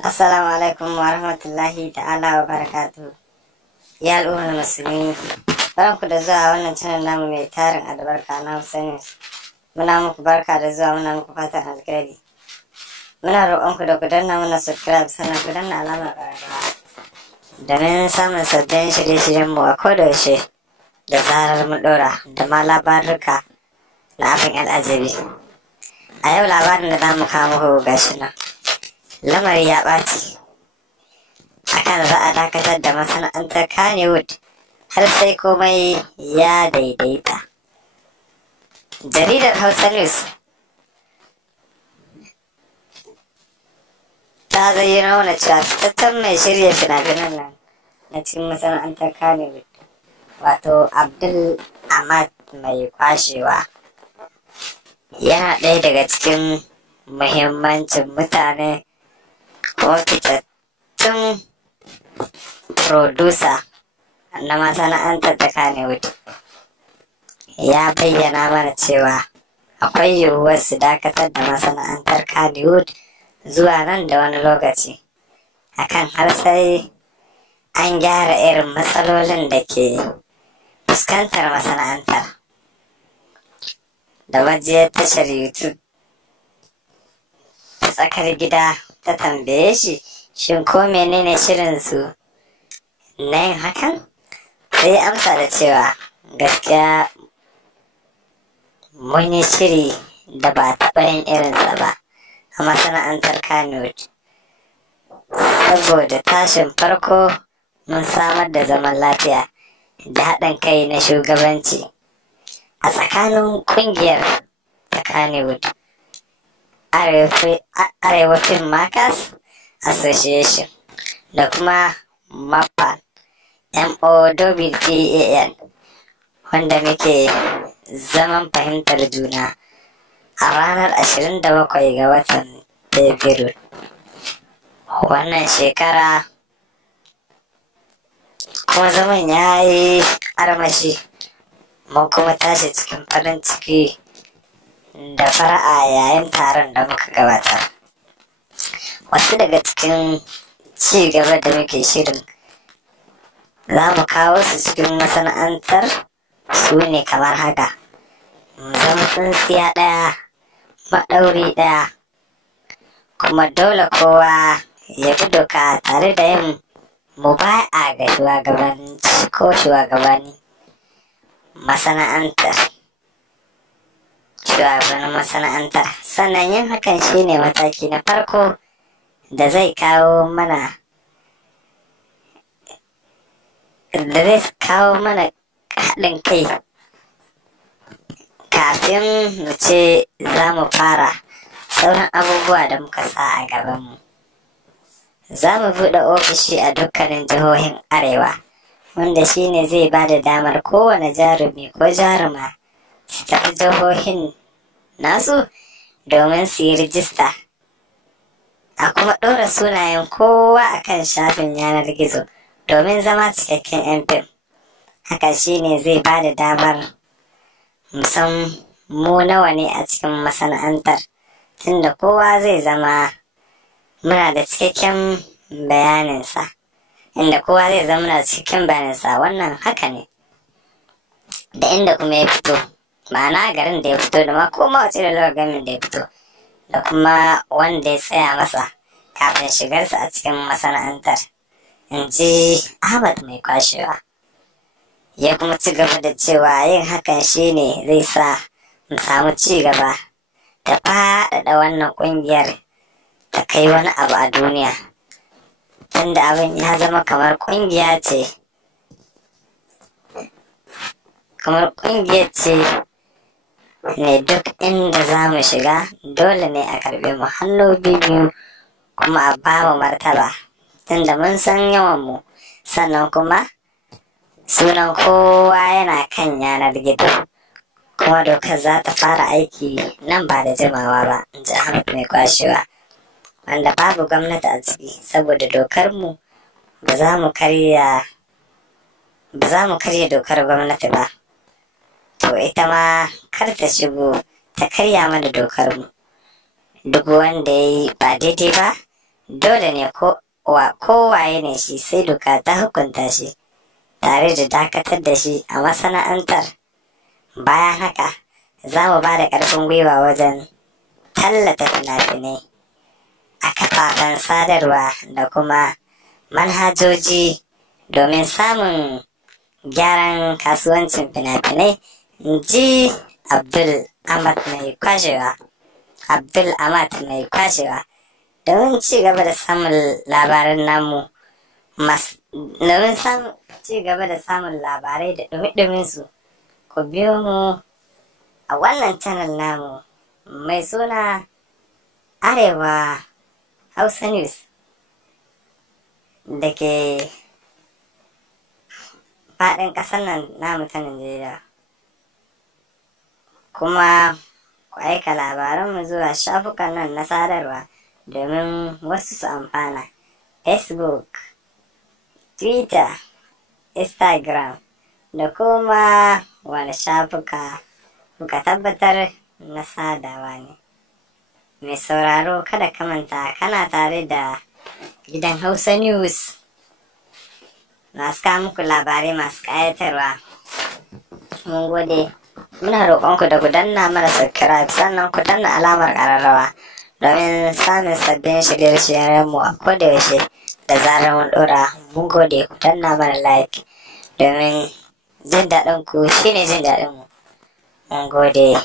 Assalamu alaikum wa rahmatullahi ta'ala wa barakatuhu. Ya al'ummar musulmi, barkanku da zuwa wannan channel namu mai tarin albarka na Hausa News. Muna muku barka da zuwa, muna muku fatan alkhairi. Muna roƙonku da ku danna mana subscribe sannan ku danna alamar ƙararrawa domin samun sabbin shirye-shiryen mu a kodayaushe da zarar mu ɗora da ma labaruka na abin al'ajabi. A yau labarin da za mu kawo muku gashi nan. Lamari ya ɓaci akan za a dakatar da masana'antar Kannywood har sai komai ya daidaita. Jaridar Hausa News ta zayyano mana cewa fitaccen mai shirya fina-finan nan na cikin masana'antar Kannywood, wato Abdul Ahmad mai kwashewa, yana ɗaya daga cikin muhimmancin mutane kuma fitattun producer na masana'antar ta Kannywood. Ya bayyana mana cewa akwai yiwuwar su dakatar da masana'antar Kannywood zuwa nan da wani lokaci, akan har sai an gyara irin matsalolin da ke fuskantar masana'antar. Da majiyar tashar YouTube ta tsakar gida ta tambaye shi shin ko menene shirinsu na yin hakan, sai amsa da cewa gaskiya mun yi shiri da ba taɓa yin irinsa ba a masana'antar Kannywood. Saboda tashin farko mun samar da zaman lafiya da haɗin kai na shugabanci a tsakanin ƙungiyar ta Kannywood, Arewa Film Makers Association da kuma MAPAN, MOWPAN, wanda muke zaman fahimtar juna a ranar 27 ga watan Fabrairu wannan shekara, kuma zaman ya yi armashi. Mun kuma tashi cikin farin ciki da fara'a yayin taron da muka gabatar. Wasu daga cikin ci gaba da muke shirin za mu kawo su cikin masana'antar su ne kamar haka: mu zama tsintsiya ɗaya maɗauri ɗaya, kuma dole kowa ya bi doka tare da yin mubaya'a ga shugabannin masana'antar. Sannan yin hakan shine mataki na farko da zai kawo mana haɗin kai kafin mu ce za mu fara sauran abubuwa da muka sa a gabanmu. Za mu buɗe ofishi a dukkanin jihohin Arewa, wanda shine zai ba da damar kowane jarumi ko jaruma su tafi jihohin nasu domin su yi rijista, a kuma ɗora sunayen kowa akan shafin yanar gizo domin zama cikakken 'yan fim. Haka shine zai ba da damar musan mu nawa ne a cikin masana'antar, tunda kowa zai zama muna da cikakken bayaninsa, wannan haka ne, da inda kuma ya fito, ma'ana garin da ya fito da ma koma wace da lokacin gamin da ya fito, da kuma wanda ya tsaya masa kafin shigarsa a cikin masana'antar, in ji Ahmad mai kwashewa. Ya kuma ci gaba da cewa yin hakan shine zai sa mu samu ci gaba da faɗaɗa wannan ƙungiyar ta kai wani abu a duniya, tunda abin ya zama kamar ƙungiyar ce ne, duk inda za mu shiga dole ne a karɓe mu hannu biyu kuma a ba mu martaba, tunda mun san yawanmu, sannan kuma sunan kowa yana kan yanar gizo, kuma dokar za ta fara aiki nan ba da jimawa ba, in ji Ahmad mai kwashewa, wanda babu gwamnati a ciki, saboda dokar mu ba za mu karya dokar gwamnati ba, to ita ma kar ta shigo ta karya mana dokar mu. Duk wanda ya yi ba daidai ba dole ne kowaye ne shi sai doka ta hukunta shi tare da dakatar da shi a masana'antar. Bayan haka za mu ba da ƙarfin gwiwa wajen tallata fina-finai a kafafen sadarwa da kuma manhajoji domin samun gyaran kasuwancin fina-finai, in ji Abdul Ahmad mai kwashewa. Domin ci gaba da samun labaran namu ci gaba da samun labarai da dumi su, ku biyo mu a wannan channel namu mai suna Arewa Hausa News da ke faɗin ƙasar nan namu ta Najeriya. Kuma ku aika labaranmu zuwa shafukan nan na sadarwa domin wasu su amfana. Facebook, Twitter, Instagram da kuma wani shafuka kuka tabbatar na sadawa ne. Mai sauraro kada ka manta kana tare da gidan Hausa News masu kawo muku labarai masu ƙayatarwa. Mun gode. Muna roƙonku da ku danna mana subscribe sannan ku danna alamar ƙararrawa domin samun sabbin shirye-shiryenmu a kodayaushe da zarar mun ɗora. Mun gode, ku danna mana like domin jin daɗin ku shine jin daɗin mu. Mun gode.